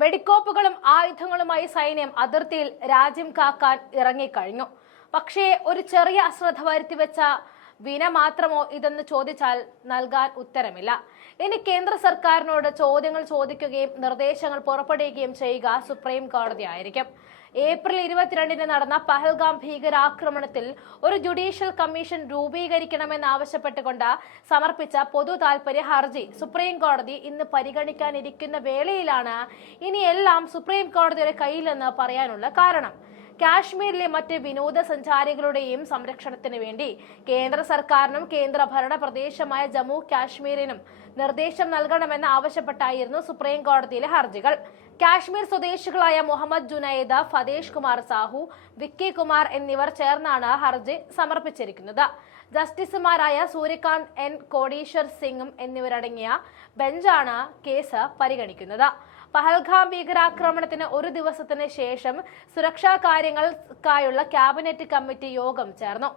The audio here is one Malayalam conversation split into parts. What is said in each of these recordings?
വെടിക്കോപ്പുകളും ആയുധങ്ങളുമായി സൈന്യം അതിർത്തിയിൽ രാജ്യം കാക്കാൻ ഇറങ്ങിക്കഴിഞ്ഞു. പക്ഷേ ഒരു ചെറിയ അശ്രദ്ധ വരുത്തിവെച്ച വിന മാത്രമോ ഇതെന്ന് ചോദിച്ചാൽ നൽകാൻ ഉത്തരമില്ല. ഇനി കേന്ദ്ര സർക്കാരിനോട് ചോദ്യങ്ങൾ ചോദിക്കുകയും നിർദ്ദേശങ്ങൾ പുറപ്പെടുവിക്കുകയും ചെയ്യുക സുപ്രീം കോടതി ആയിരിക്കും. ഏപ്രിൽ 22-ന് നടന്ന പഹൽഗാം ഭീകരാക്രമണത്തിൽ ഒരു ജുഡീഷ്യൽ കമ്മീഷൻ രൂപീകരിക്കണമെന്നാവശ്യപ്പെട്ടുകൊണ്ട് സമർപ്പിച്ച പൊതു താൽപര്യ ഹർജി സുപ്രീം കോടതി ഇന്ന് പരിഗണിക്കാനിരിക്കുന്ന വേളയിലാണ് ഇനിയെല്ലാം സുപ്രീം കോടതിയുടെ കയ്യിലെന്ന് പറയാനുള്ള കാരണം. കാശ്മീരിലെ മറ്റ് വിനോദസഞ്ചാരികളുടെയും സംരക്ഷണത്തിന് വേണ്ടി കേന്ദ്ര സർക്കാരിനും കേന്ദ്ര ഭരണ പ്രദേശമായ ജമ്മു കാശ്മീരിനും നിർദ്ദേശം നൽകണമെന്ന് ആവശ്യപ്പെട്ടായിരുന്നു സുപ്രീം കോടതിയിലെ ഹർജികൾ. കാശ്മീർ സ്വദേശികളായ മുഹമ്മദ് ജുനൈദ്, ഫതേഷ് കുമാർ സാഹു, വിക്കി കുമാർ എന്നിവർ ചേർന്നാണ് ഹർജി സമർപ്പിച്ചിരിക്കുന്നത്. ജസ്റ്റിസുമാരായ സൂര്യകാന്ത് എൻ, കോടീശ്വർ സിംഗും എന്നിവരടങ്ങിയ ബെഞ്ചാണ് കേസ് പരിഗണിക്കുന്നത്. പഹൽഗാം ഭീകരാക്രമണത്തിന് ഒരു ദിവസത്തിന് ശേഷം സുരക്ഷാ കാര്യങ്ങൾക്കായുള്ള ക്യാബിനറ്റ് കമ്മിറ്റി യോഗം ചേർന്നു.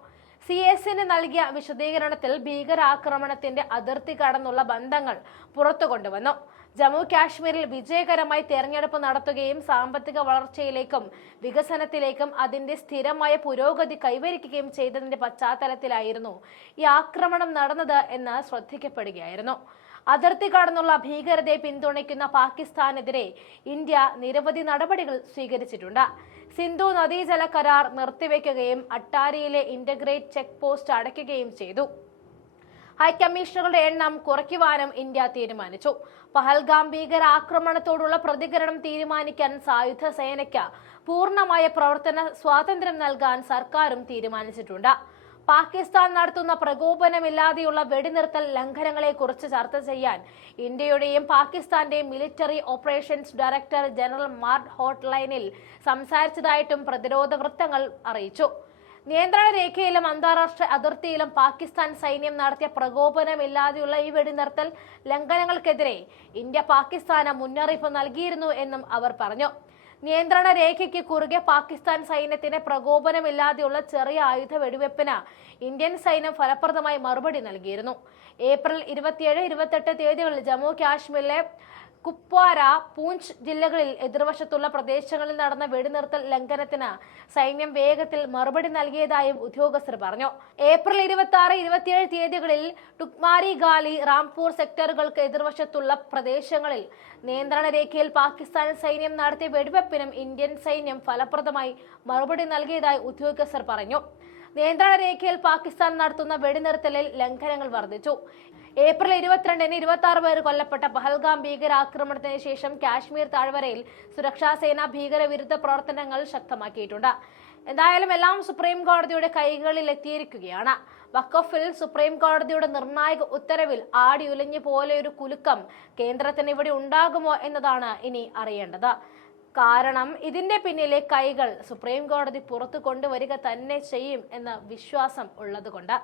CSന് നൽകിയ വിശദീകരണത്തിൽ ഭീകരാക്രമണത്തിന്റെ അതിർത്തി കടന്നുള്ള ബന്ധങ്ങൾ പുറത്തു കൊണ്ടുവന്നു. ജമ്മു കാശ്മീരിൽ വിജയകരമായി തെരഞ്ഞെടുപ്പ് നടത്തുകയും സാമ്പത്തിക വളർച്ചയിലേക്കും വികസനത്തിലേക്കും അതിന്റെ സ്ഥിരമായ പുരോഗതി കൈവരിക്കുകയും ചെയ്തതിന്റെ പശ്ചാത്തലത്തിലായിരുന്നു ഈ ആക്രമണം നടന്നത് എന്ന് ശ്രദ്ധിക്കപ്പെടുകയായിരുന്നു. അതിർത്തി കടന്നുള്ള ഭീകരതയെ പിന്തുണയ്ക്കുന്ന പാകിസ്ഥാനെതിരെ ഇന്ത്യ നിരവധി നടപടികൾ സ്വീകരിച്ചിട്ടുണ്ട്. സിന്ധു നദീജല കരാർ നിർത്തിവെക്കുകയും അട്ടാരിയിലെ ഇന്റഗ്രേറ്റ് ചെക്ക് പോസ്റ്റ് അടയ്ക്കുകയും ചെയ്തു. ഹൈക്കമ്മീഷണറുടെ എണ്ണം കുറയ്ക്കുവാനും ഇന്ത്യ തീരുമാനിച്ചു. പഹൽഗാം ഭീകരാക്രമണത്തോടുള്ള പ്രതികരണം തീരുമാനിക്കാൻ സായുധ സേനയ്ക്ക് പൂർണ്ണമായ പ്രവർത്തന സ്വാതന്ത്ര്യം നൽകാൻ സർക്കാരും തീരുമാനിച്ചിട്ടുണ്ട്. പാകിസ്ഥാൻ നടത്തുന്ന പ്രകോപനമില്ലാതെയുള്ള വെടിനിർത്തൽ ലംഘനങ്ങളെ കുറിച്ച് ചർച്ച ചെയ്യാൻ ഇന്ത്യയുടെയും പാകിസ്ഥാന്റെയും മിലിറ്ററി ഓപ്പറേഷൻസ് ഡയറക്ടർ ജനറൽ മാർട്ട് ഹോട്ട്ലൈനിൽ സംസാരിച്ചതായിട്ടും പ്രതിരോധ വൃത്തങ്ങൾ അറിയിച്ചു. നിയന്ത്രണ രേഖയിലും അന്താരാഷ്ട്ര അതിർത്തിയിലും പാകിസ്ഥാൻ സൈന്യം നടത്തിയ പ്രകോപനമില്ലാതെയുള്ള ഈ വെടിനിർത്തൽ ലംഘനങ്ങൾക്കെതിരെ ഇന്ത്യ പാകിസ്ഥാന് മുന്നറിയിപ്പ് നൽകിയിരുന്നു എന്നും അവർ പറഞ്ഞു. നിയന്ത്രണ രേഖയ്ക്ക് കുറുകെ പാകിസ്ഥാൻ സൈന്യത്തിന് പ്രകോപനമില്ലാതെയുള്ള ചെറിയ ആയുധ വെടിവെപ്പിന് ഇന്ത്യൻ സൈന്യം ഫലപ്രദമായി മറുപടി നൽകിയിരുന്നു. ഏപ്രിൽ 27-28 തീയതികളിൽ ജമ്മു കാശ്മീരിലെ കുപ്വാര, പൂഞ്ച് ജില്ലകളിൽ എതിർവശത്തുള്ള പ്രദേശങ്ങളിൽ നടന്ന വെടിനിർത്തൽ ലംഘനത്തിന് സൈന്യം വേഗത്തിൽ മറുപടി നൽകിയതായും ഉദ്യോഗസ്ഥർ പറഞ്ഞു. ഏപ്രിൽ 26-27 തീയതികളിൽ ടുക്മാരി ഗാലി, റാംപൂർ സെക്ടറുകൾക്ക് എതിർവശത്തുള്ള പ്രദേശങ്ങളിൽ നിയന്ത്രണ രേഖയിൽ പാകിസ്ഥാൻ സൈന്യം നടത്തിയ വെടിവെപ്പിനും ഇന്ത്യൻ സൈന്യം ഫലപ്രദമായി മറുപടി നൽകിയതായി ഉദ്യോഗസ്ഥർ പറഞ്ഞു. നിയന്ത്രണ രേഖയിൽ പാകിസ്ഥാൻ നടത്തുന്ന വെടിനിർത്തലിൽ ലംഘനങ്ങൾ വർദ്ധിച്ചു. ഏപ്രിൽ 22-ന് 26 പേർ കൊല്ലപ്പെട്ട പഹൽഗാം ഭീകരാക്രമണത്തിന് ശേഷം കാശ്മീർ താഴ്വരയിൽ സുരക്ഷാ സേന ഭീകരവിരുദ്ധ പ്രവർത്തനങ്ങൾ ശക്തമാക്കിയിട്ടുണ്ട്. എന്തായാലും എല്ലാം സുപ്രീം കോടതിയുടെ കൈകളിൽ എത്തിയിരിക്കുകയാണ്. വഖഫിൽ സുപ്രീം കോടതിയുടെ നിർണായക ഉത്തരവിൽ ആടിയുലഞ്ഞു പോലെ ഒരു കുലുക്കം കേന്ദ്രത്തിന് ഇവിടെ ഉണ്ടാകുമോ എന്നതാണ് ഇനി അറിയേണ്ടത്. കാരണം ഇതിന്റെ പിന്നിലെ കൈകൾ സുപ്രീം കോടതി പുറത്തു കൊണ്ടുവരിക തന്നെ ചെയ്യും എന്ന വിശ്വാസം ഉള്ളതുകൊണ്ട്.